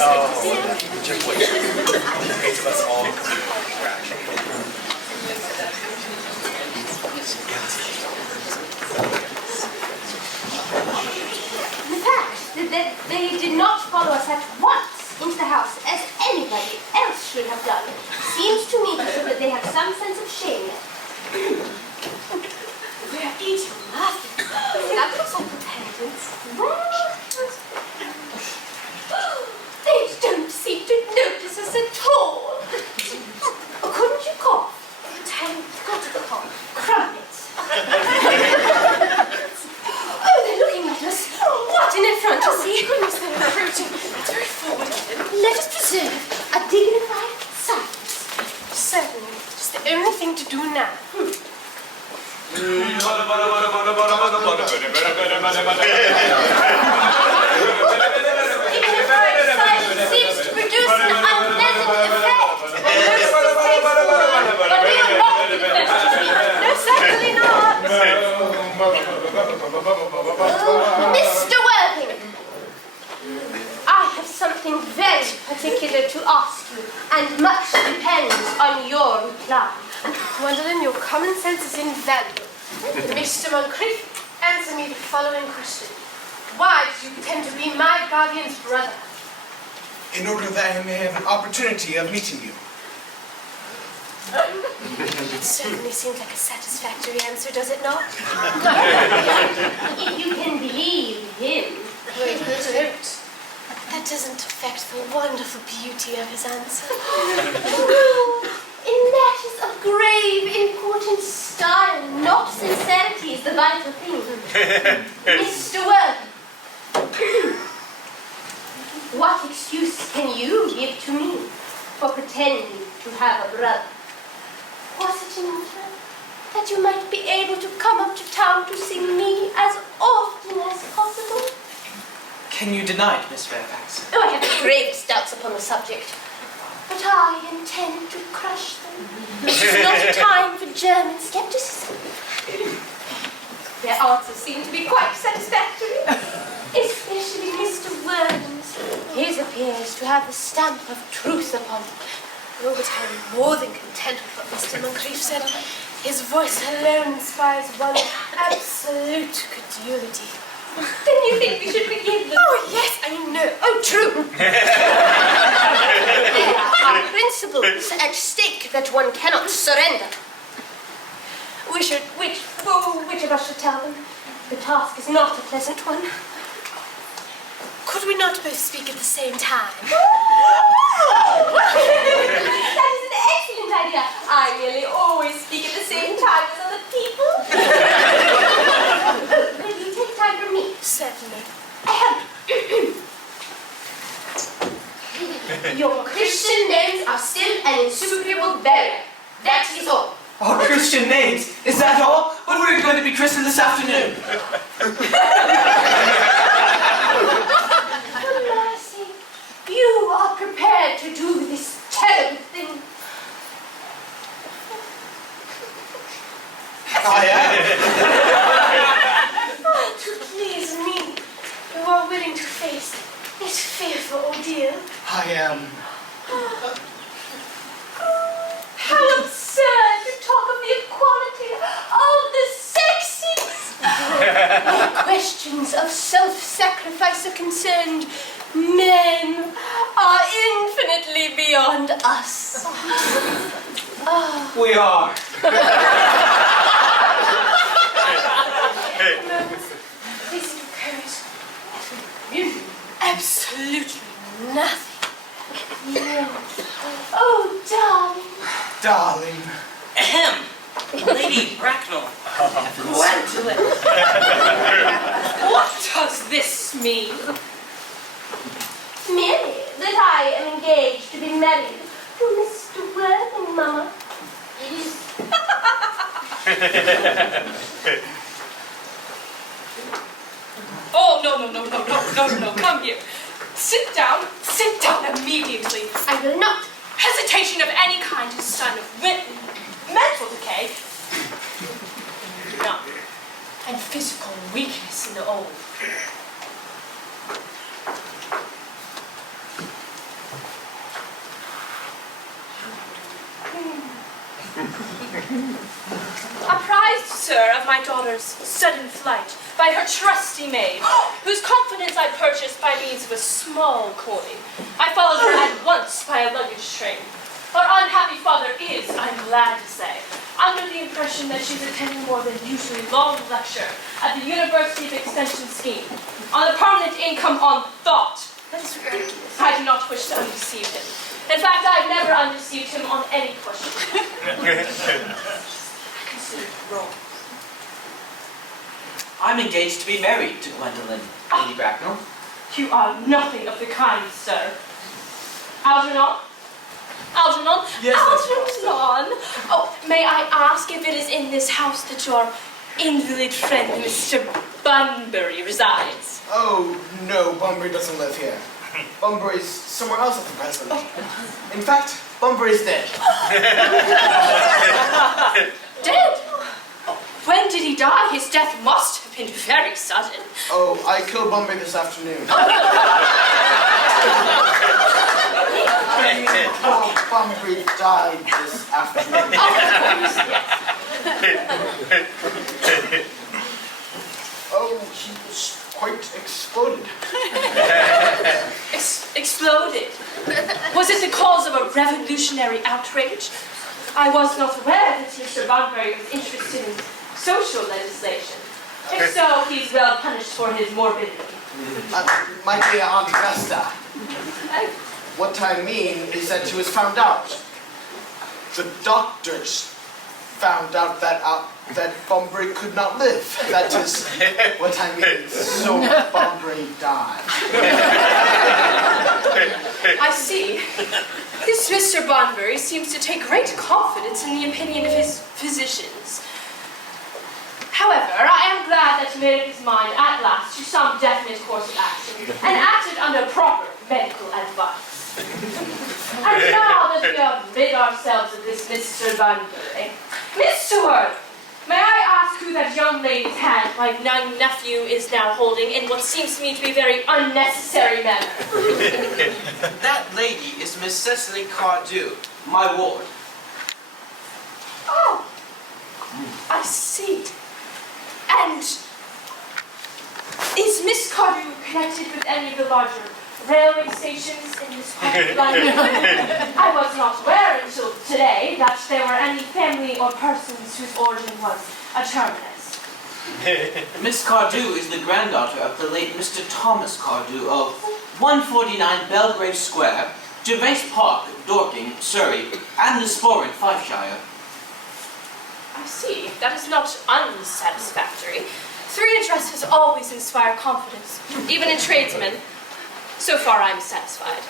Just wait. Eight of us all. The fact that they did not follow us at once into the house, as anybody else should have done, seems to me to show that they have some sense of shame left. We're eating nothing. That looks like repentance. Well, they don't seem to notice us at all. Couldn't you cough? Go to the hall. Crumpets. Oh, they're looking at us. What an effrontery. Goodness, they're approaching. It's very forward. Let us preserve a dignified silence. Certainly. It's the only thing to do now. Silence seems to produce an unpleasant effect. But we are not no, certainly not. Mr. Worthing, I have something very particular to ask you, and much depends on your reply. Gwendolyn, your common sense is invaluable. Mr. Moncrief, answer me the following question. Why do you pretend to be my guardian's brother? In order that I may have an opportunity of meeting you. It certainly seems like a satisfactory answer, does it not? If you can believe him. Wait, that doesn't affect the wonderful beauty of his answer. In matters of grave importance, style, not sincerity, is the vital thing. Mr. Worthing, what excuse can you give to me for pretending to have a brother? Was it in order that you might be able to come up to town to see me as often as possible? Can you deny it, Miss Fairfax? Oh, I have the gravest doubts upon the subject. But I intend to crush them. This is not a time for German skepticism. Their answers seem to be quite satisfactory, especially Mr. Worthing's. His appears to have the stamp of truth upon it. Oh, but I am more than content with what Mr. Moncrief said. His voice alone inspires one absolute credulity. Then you think we should forgive them? Oh, yes, I know. Oh, true. There are principles at stake that one cannot surrender. Which of us should tell them? The task is not a pleasant one. Could we not both speak at the same time? That is an excellent idea. I nearly always speak at the same time as other people. Will you take time for me? Certainly. Your Christian names are still an insuperable barrier. That is all. Our Christian names? Is that all? But we're going to be christened this afternoon. Mercy, you are prepared to do this terrible thing. I am. To please me, you are willing to face this fearful ordeal. I am. How absurd to talk of the equality of the sexes! Where questions of self-sacrifice are concerned, men are infinitely beyond us. We are. This occurs really absolutely nothing. No. Oh, darling. Darling. Ahem! Lady Bracknell. Gwendolyn. What does this mean? Merely that I am engaged to be married to Mr. Worthing, Mama. Oh, no, come here. Sit down immediately. I will not. Hesitation of any kind is a sign of mental decay. No. And physical weakness in the old. Apprised, sir, of my daughter's sudden flight by her trusty maid, whose confidence I purchased by means of a small coin, I followed her at once by a luggage train. Her unhappy father is, I'm glad to say, under the impression that she's attending more than usually long lecture at the University of Extension Scheme on the permanent income on thought. That is ridiculous. I do not wish to undeceive him. In fact, I've never undeceived him on any question. I consider it wrong. I'm engaged to be married to Gwendolyn, Lady Bracknell. You are nothing of the kind, sir. Algernon? Algernon? Yes, Algernon! Oh, may I ask if it is in this house that your invalid friend, Mr. Bunbury, resides? Oh, no, Bunbury doesn't live here. Bunbury's somewhere else at the present. In fact, Bunbury's dead. Dead? When did he die? His death must have been very sudden. Oh, I killed Bunbury this afternoon. Oh, Bunbury died this afternoon. Of course, yes. Oh, he was quite exploded. Exploded. Was it the cause of a revolutionary outrage? I was not aware that Mr. Bunbury was interested in social legislation. If so, he's well punished for his morbidity. My dear Aunt Vesta, what I mean is that he was found out. The doctors found out that Bunbury could not live. That is what I mean. So Bunbury died. I see. This Mr. Bunbury seems to take great confidence in the opinion of his physicians. However, I am glad that he made up his mind at last to some definite course of action and acted under proper medical advice. And now that we have rid ourselves of this Mr. Bunbury, Mr. Worth, may I ask who that young lady's hand my young nephew is now holding in what seems to me to be a very unnecessary manner? That lady is Miss Cecily Cardew, my ward. Oh, I see. And is Miss Cardew connected with any of the larger railway stations in this part of London? I was not aware until today that there were any family or persons whose origin was a terminus. Miss Cardew is the granddaughter of the late Mr. Thomas Cardew of 149 Belgrave Square, Gervais Park, Dorking, Surrey, and the Sporran, Fifeshire. I see. That is not unsatisfactory. 3 addresses always inspire confidence, even in tradesmen. So far, I am satisfied.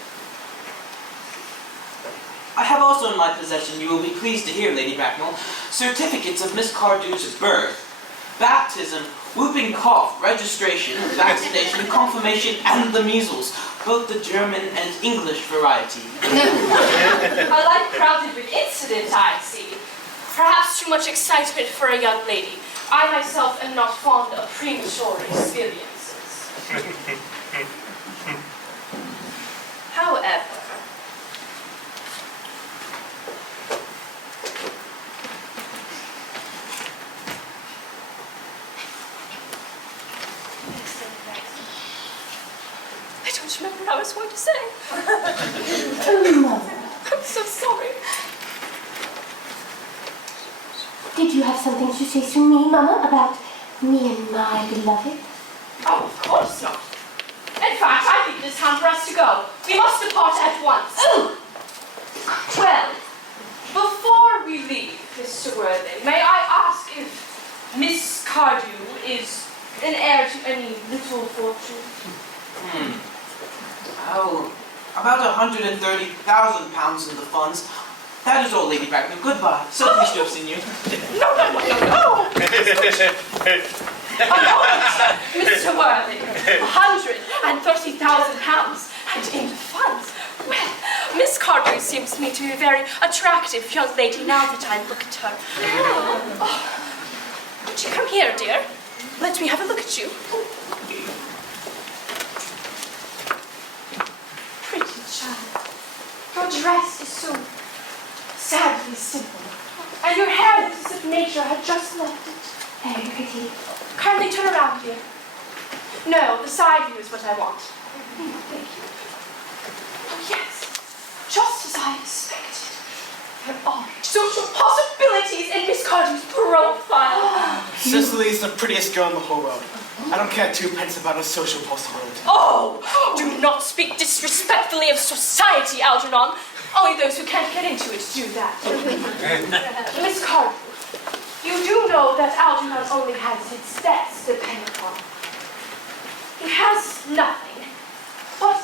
I have also in my possession, you will be pleased to hear, Lady Bracknell, certificates of Miss Cardew's birth, baptism, whooping cough, registration, vaccination, confirmation, and the measles, both the German and English variety. A life crowded with incident, I see. Perhaps too much excitement for a young lady. I myself am not fond of premature experiences. However, I don't remember what I was going to say. I'm so sorry. Did you have something to say to me, Mama, about me and my beloved? Oh, of course not. In fact, I think it is time for us to go. We must depart at once. Oh! Well, before we leave, Mr. Worthing, may I ask if Miss Cardew is an heir to any little fortune? Oh, about £130,000 in the funds. That is all, Lady Bracknell. Goodbye. So pleased to have seen you. No. A moment, Mr. Worthing. £130,000 and in the funds. Well, Miss Cardew seems to me to be a very attractive young lady now that I look at her. Oh, would you come here, dear? Let me have a look at you. Pretty child. Your dress is so sadly simple. And your hair looks as if nature had just left it. Very pretty. Kindly turn around here. No, the side view is what I want. Thank you. Oh, yes. Just as I expected. There are social possibilities in Miss Cardew's profile. Cicely's the prettiest girl in the whole world. I don't care twopence about a social possibility. Oh, do not speak disrespectfully of society, Algernon. Only those who can't get into it do that. Miss Cardew, you do know that Algernon only has his stats to depend upon. He has nothing, but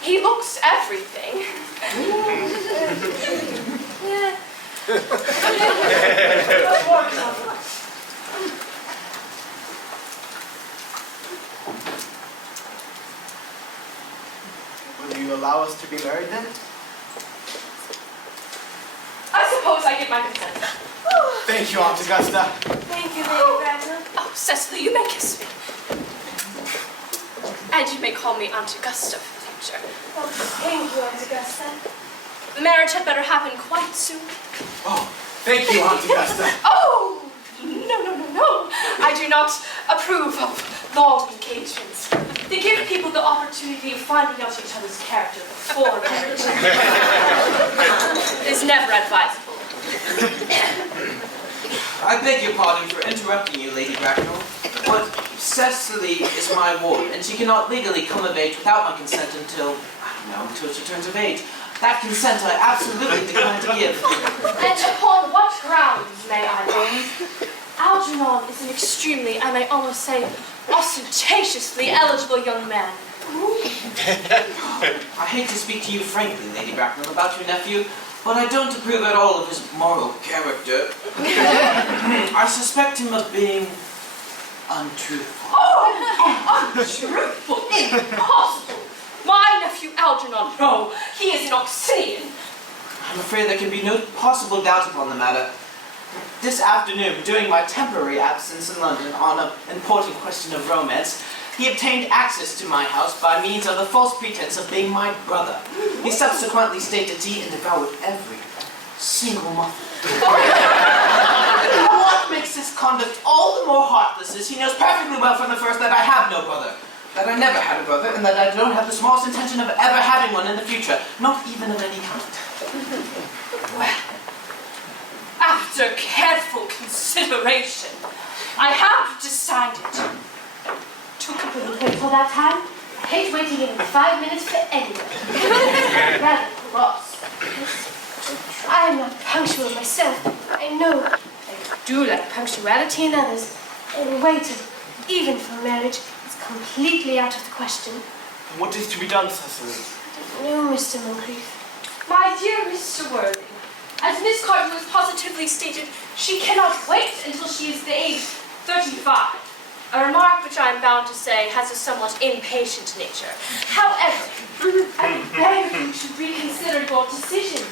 he looks everything. Yeah. Will you allow us to be married then? I suppose I give my consent. Thank you, Aunt Augusta. Thank you, Lady Bracknell. Oh, Cecily, you may kiss me. And you may call me Aunt Augusta for the future. Oh, thank you, Aunt Augusta. The marriage had better happen quite soon. Oh, thank you, Aunt Augusta. Oh, no. I do not approve of long engagements. They give people the opportunity of finding out each other's character before marriage. It is never advisable. I beg your pardon for interrupting you, Lady Bracknell, but Cecily is my ward, and she cannot legally come of age without my consent until she turns of age. That consent I absolutely decline to give. And upon what grounds, may I ask? Algernon is an extremely, I may almost say, ostentatiously eligible young man. I hate to speak to you frankly, Lady Bracknell, about your nephew, but I don't approve at all of his moral character. I suspect him of being untruthful. Oh, untruthful, impossible. My nephew Algernon, no, he is an Oxonian. I'm afraid there can be no possible doubt upon the matter. This afternoon, during my temporary absence in London on an important question of romance, he obtained access to my house by means of the false pretense of being my brother. He subsequently stated he had devoured every single muffin. What makes his conduct all the more heartless is he knows perfectly well from the first that I have no brother, that I never had a brother, and that I don't have the smallest intention of ever having one in the future, not even of any kind. Well, after careful consideration, I have decided. Took a little bit for that time. I hate waiting even 5 minutes for anyone. Rather cross. I am not punctual myself. I know I do like punctuality in others. And waiting, even for marriage, is completely out of the question. What is to be done, Cecily? No, Mr. Moncrief. My dear Mr. Worthing, as Miss Cardew has positively stated, she cannot wait until she is the age 35. A remark which I am bound to say has a somewhat impatient nature. However, I beg you to reconsider your decision.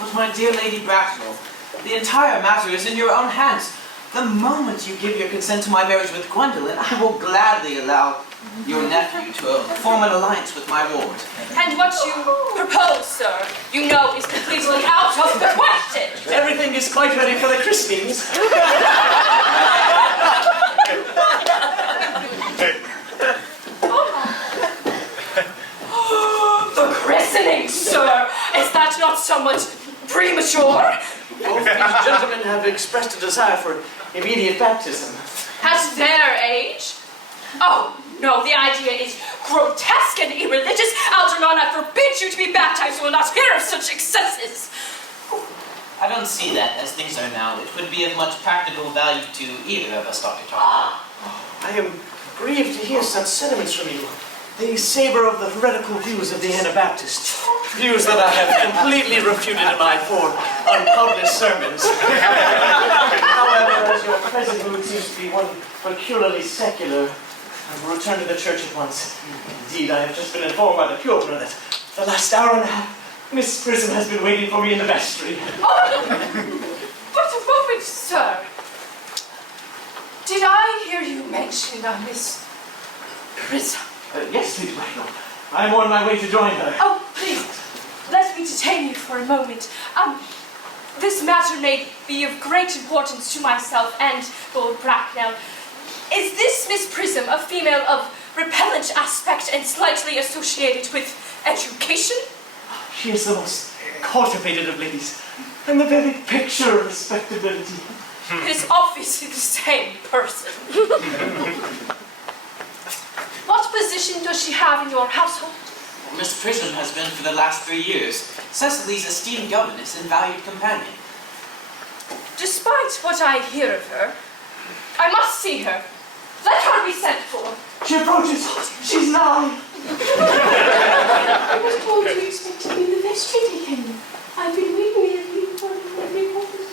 But my dear Lady Bracknell, the entire matter is in your own hands. The moment you give your consent to my marriage with Gwendolen, I will gladly allow your nephew to form an alliance with my ward. And what you propose, sir, you know is completely out of the question. Everything is quite ready for the christenings. The christening, sir, is that not somewhat premature? Both these gentlemen have expressed a desire for immediate baptism. At their age? Oh, no, the idea is grotesque and irreligious. Algernon, I forbid you to be baptized. You will not hear of such excesses. I don't see that, as things are now. It would be of much practical value to either of us, Dr. Charles. I am grieved to hear such sentiments from you. They savor of the heretical views of the Anabaptists. Views that I have completely refuted in my 4 unpublished sermons. However, as your present mood seems to be one peculiarly secular, I will return to the church at once. Indeed, I have just been informed by the curate that the last hour and a half, Miss Prism has been waiting for me in the vestry. Oh, but a moment, sir. Did I hear you mention Miss Prism? Yes, Lady Bracknell. I am on my way to join her. Oh, please, let me detain you for a moment. this matter may be of great importance to myself and Lord Bracknell. Is this Miss Prism a female of repellent aspect and slightly associated with education? She is the most cultivated of ladies, and the very picture of respectability. It is obviously the same person. What position does she have in your household? Miss Prism has been for the last 3 years Cecily's esteemed governess and valued companion. Despite what I hear of her, I must see her. Let her be sent for. She approaches. She's lying. I was told you expected me in the vestry again. I've been waiting here for every moment.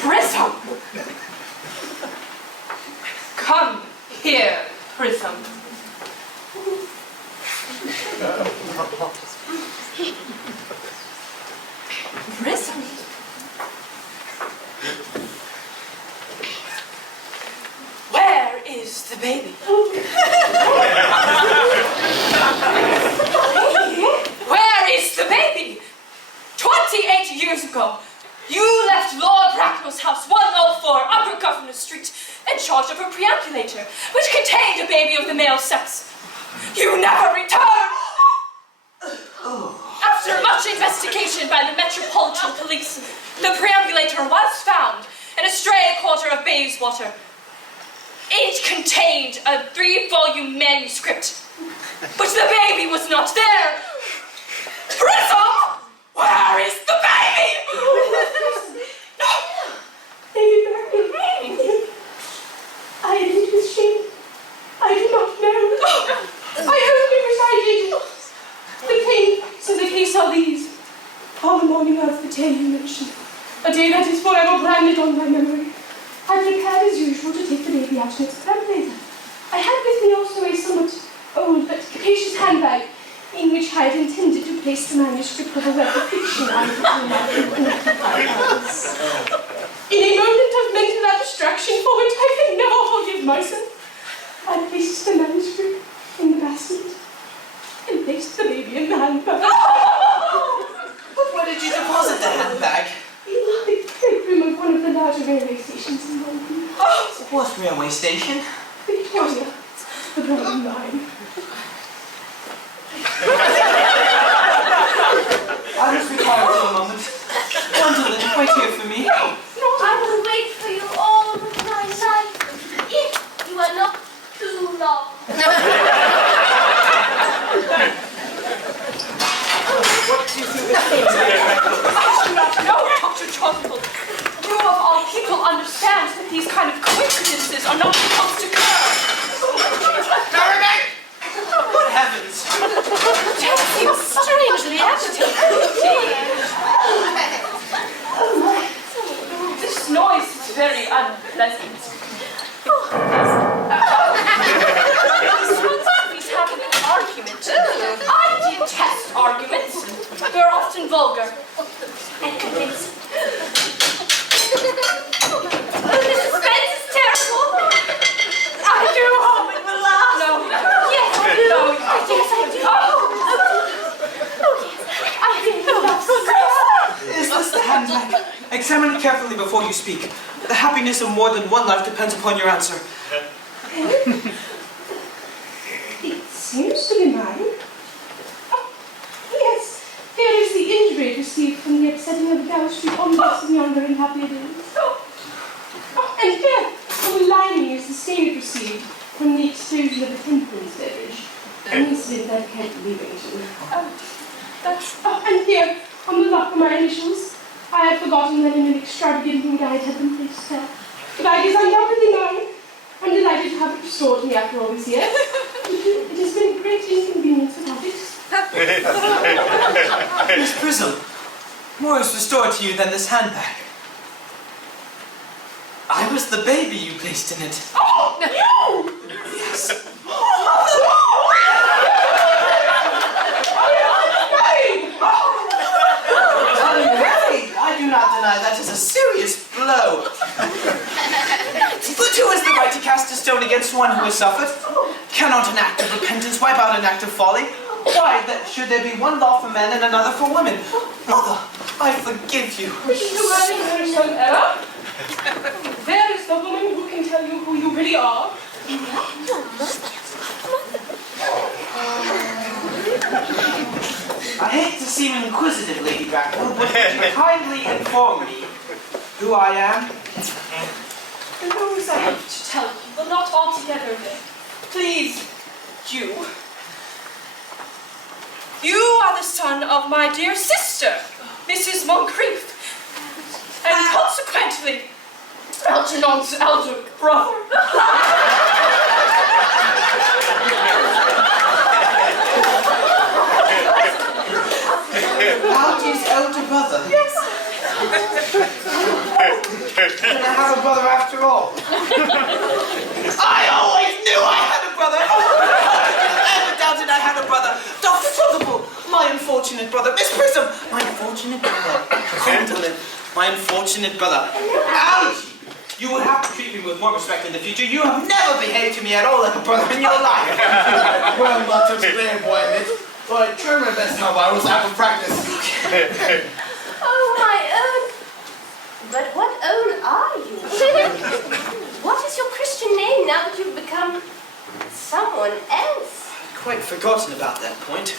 Prism! Come here, Prism. Prism? Where is the baby? Where is the baby? 28 years ago, you left Lord Bracknell's house, 104 Upper Governor Street, in charge of a preambulator, which contained a baby of the male sex. You never returned! After much investigation by the Metropolitan Police, the preambulator was found in a stray quarter of Bayswater. It contained a 3-volume manuscript, but the baby was not there. Prism! Where is the baby? Baby Berkeley. I admit with shame. I do not know. I only recited the papers in the case of these on the morning of the day you mentioned. A day that is forever branded on my memory. I prepared as usual to take the baby out in its perambulator. I had with me also a somewhat old but capacious handbag in which I had intended to place the manuscript of a work of fiction I had in a moment of mental abstraction for which I can never forgive myself, I placed the manuscript in the basket and placed the baby in the handbag. But where did you deposit the handbag? In the bedroom of one of the larger railway stations in London. What railway station? Victoria, the Brown Line. I must retire for a moment. Gwendolyn, wait here for me. I will wait for you all of my life, if you are not too long. What do you think this I do not know, Dr. Trunchbull. You of all people understand that these kind of coincidences are not supposed to occur. Good heavens! Jack seems strangely agitated. This noise is very unpleasant. He's having an argument. I detest arguments. They're often vulgar and convincing. The suspense is terrible. I do hope it will last. No. Yes, I do. No. Yes, I do. I think it will. Is this the handbag? Examine it carefully before you speak. The happiness of more than one life depends upon your answer. It seems to be mine. Oh, yes, here is the injury received from the upsetting of the Gower Street omnibus in yonder unhappy days. And here, on the lining is the stain received from the explosion of a temperance beverage. An incident that can't be mentioned. And here, on the lock of my initials, I had forgotten that in an extravagant mood I had had them placed there. The bag is undoubtedly mine. I'm delighted to have it restored to me after all these years. It has been a great inconvenience without it. Miss Prism, more is restored to you than this handbag. I was the baby you placed in it. Oh, you! Yes. I do not deny that is a serious blow. But who has the right to cast a stone against one who has suffered? Cannot an act of repentance wipe out an act of folly? Why, should there be one law for men and another for women? Mother, I forgive you. Mr. Riley, there is some error. There is the woman who can tell you who you really are. I hate to seem inquisitive, Lady Bracknell, but would you kindly inform me who I am? The news I have to tell you, but not altogether then. Please, you. You are the son of my dear sister, Mrs. Moncrief, and consequently, Algernon's elder brother. Algy's elder brother? Yes. Can I have a brother after all? I always knew I had a brother! I never doubted I had a brother! Dr. Trotterbull, my unfortunate brother! Miss Prism, my unfortunate brother! Gwendolyn, my unfortunate brother! Algy! You will have to treat me with more respect in the future. You have never behaved to me at all like a brother in your life! Well, not to blame, boy, but I tried my best now, but I was out of practice. Oh, my own. But what own are you? What is your Christian name now that you've become someone else? Quite forgotten about that point.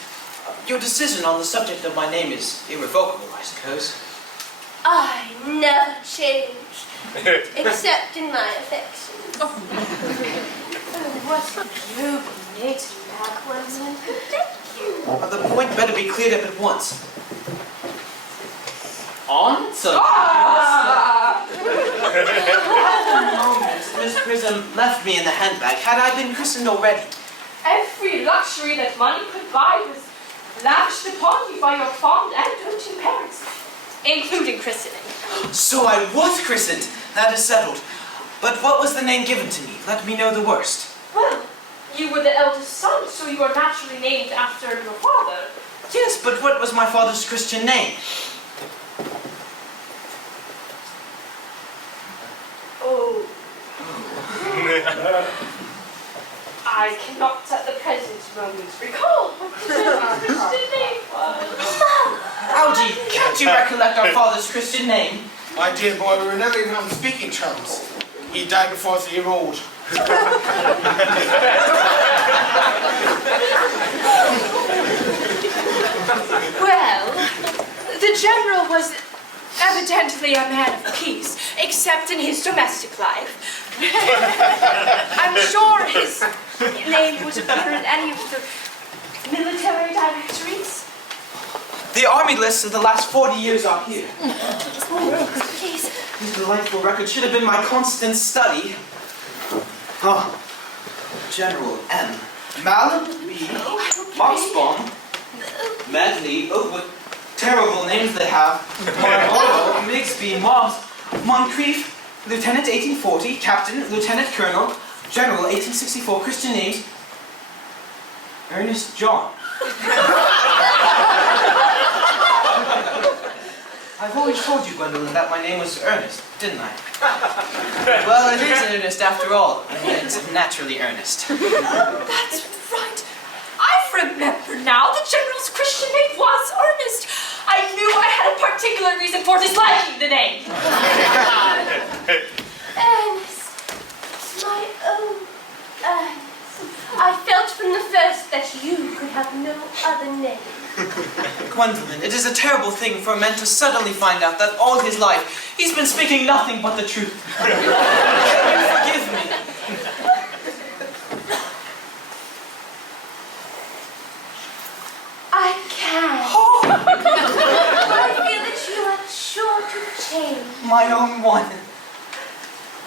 Your decision on the subject of my name is irrevocable, I suppose. I never change, except in my affections. Oh, what a noble nature you have, Gwendolyn. Thank you. The point better be cleared up at once. On to Miss Prism left me in the handbag. Had I been christened already? Every luxury that money could buy was lavished upon you by your fond and doting parents, including christening. So I was christened. That is settled. But what was the name given to me? Let me know the worst. Well, you were the eldest son, so you are naturally named after your father. Yes, but what was my father's Christian name? Oh. I cannot at the present moment recall what the Christian name was. Algy, can't you recollect our father's Christian name? My dear boy, we were never even on speaking terms. He died before I was a year old. Well, the general was evidently a man of peace, except in his domestic life. I'm sure his name would appear in any of the military directories. The army lists of the last 40 years are here. Please. These delightful records should have been my constant study. Oh, General M. Malin B. Moxbomb. Medley. Oh, what terrible names they have. Marlborough, Migsby, Mobbs, Moncrief, Lieutenant 1840, Captain, Lieutenant Colonel, General 1864, Christian names, Earnest John. I've always told you, Gwendolyn, that my name was Ernest, didn't I? Well, it is Ernest after all. I mean, it's naturally Earnest. That's right. I remember now. The general's Christian name was Earnest. I knew I had a particular reason for disliking the name. Ernest. My own Ernest. I felt from the first that you could have no other name. Gwendolyn, it is a terrible thing for a man to suddenly find out that all his life he's been speaking nothing but the truth. Can you forgive me? I can. I feel that you are sure to change. My own one.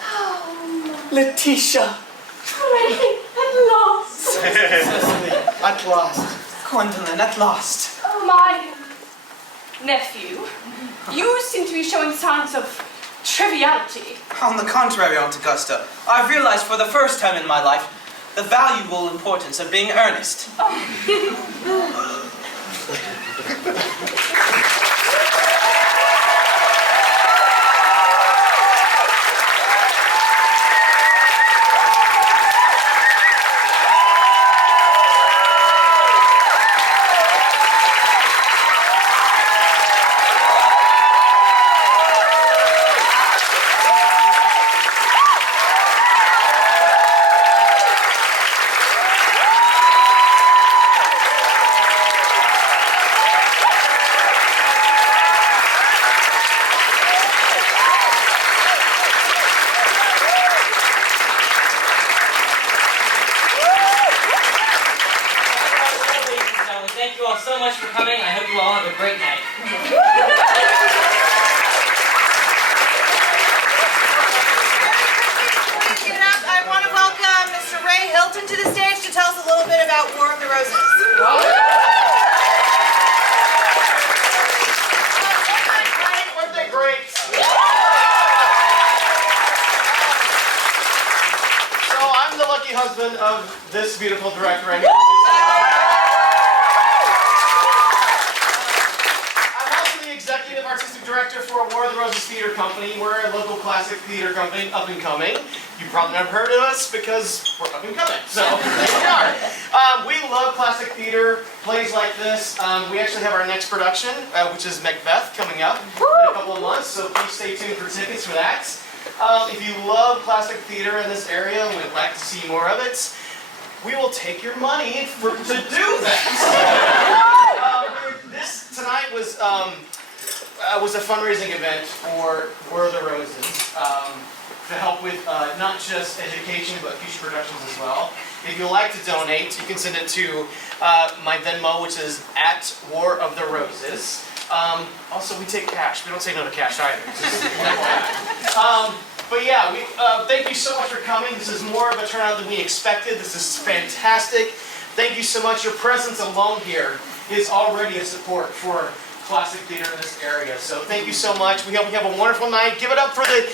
Oh, Letitia. Pray, at last. Cecily, at last. Gwendolyn, at last. Oh, my nephew, you seem to be showing signs of triviality. On the contrary, Aunt Augusta, I've realized for the first time in my life the valuable importance of being earnest. thank you all so much for coming. I hope you all have a great night. Get up. I want to welcome Mr. Ray Hilton to the stage to tell us a little bit about War of the Roses. Weren't they great? So I'm the lucky husband of this beautiful director right here. I'm also the executive artistic director for War of the Roses Theater Company. We're a local classic theater company, up and coming. You probably never heard of us because we're up and coming. So there we are. We love classic theater, plays like this. We actually have our next production, which is Macbeth, coming up in a couple of months. So please stay tuned for tickets for that. If you love classic theater in this area and would like to see more of it, we will take your money to do that. This tonight was a fundraising event for War of the Roses to help with not just education but future productions as well. If you'd like to donate, you can send it to my Venmo, which is @WarOfTheRoses. Also, we take cash. We don't say no to cash either. But yeah, thank you so much for coming. This is more of a turnout than we expected. This is fantastic. Thank you so much. Your presence alone here is already a support for classic theater in this area. So thank you so much. We hope you have a wonderful night. Give it up for these